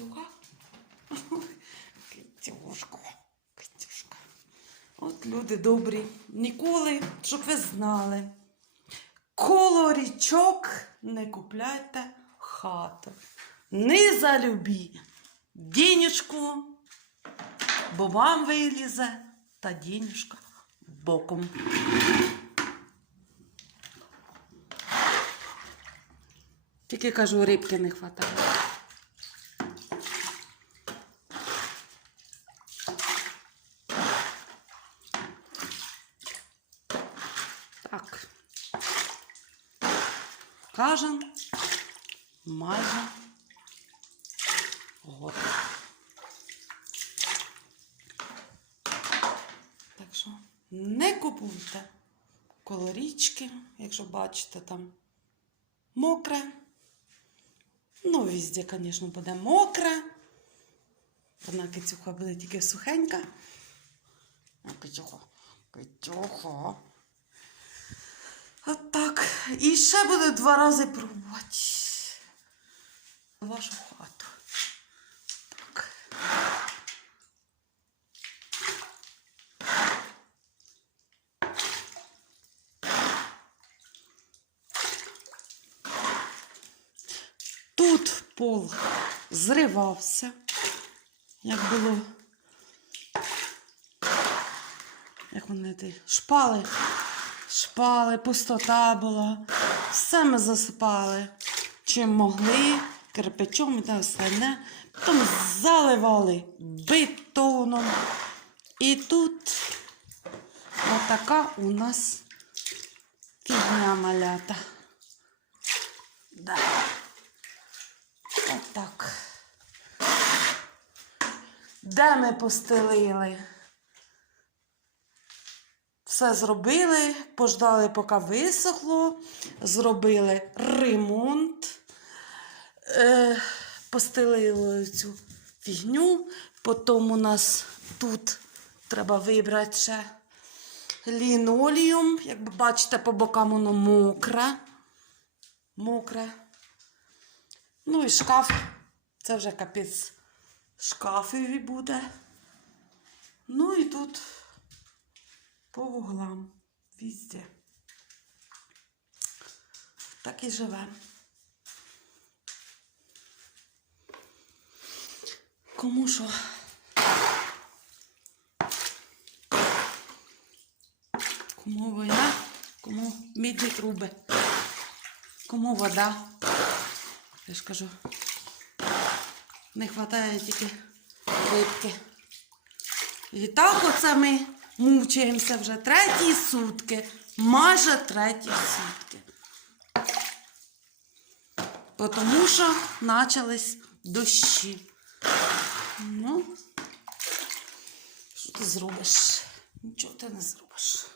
Китюха. Китюшка. Китюшка. От люди добрі. Ніколи, щоб ви знали. Коло річок не купляйте хату. Не за любі. Денежку, бо вам вилізе та денежка боком. Тільки кажу, рибки не хватає. Так. Кажан майже готовий. Так що не купуйте коло річки, якщо бачите там мокре. Ну, везде, звісно, буде мокре. Вона кицюха буде тільки сухенька. Кицюха, кицюха. І ще буде два рази пробувати вашу хату. Так. Тут пол зривався, як було. Як вони ті шпали, шпали, пустота була. Все ми засипали, чим могли, кирпичом і так остальне. Потім заливали бетоном. І тут отака у нас фігня малята. Да. Отак. Де ми постелили? Все зробили, пождали, поки висохло, зробили ремонт, е, постелили цю фігню, потім у нас тут треба вибрати ще лінолеум. Як ви бачите, по бокам воно мокре. Мокре. Ну і шкаф. Це вже капець шкафові буде. Ну і тут по вуглам. Везде. Так і живемо. Кому що? Кому війна, кому мідні труби, кому вода. Я ж кажу, не вистачає тільки рибки. І так оце ми мучаємося вже треті сутки, майже треті сутки. Тому що почались дощі. Ну, що ти зробиш? Нічого ти не зробиш.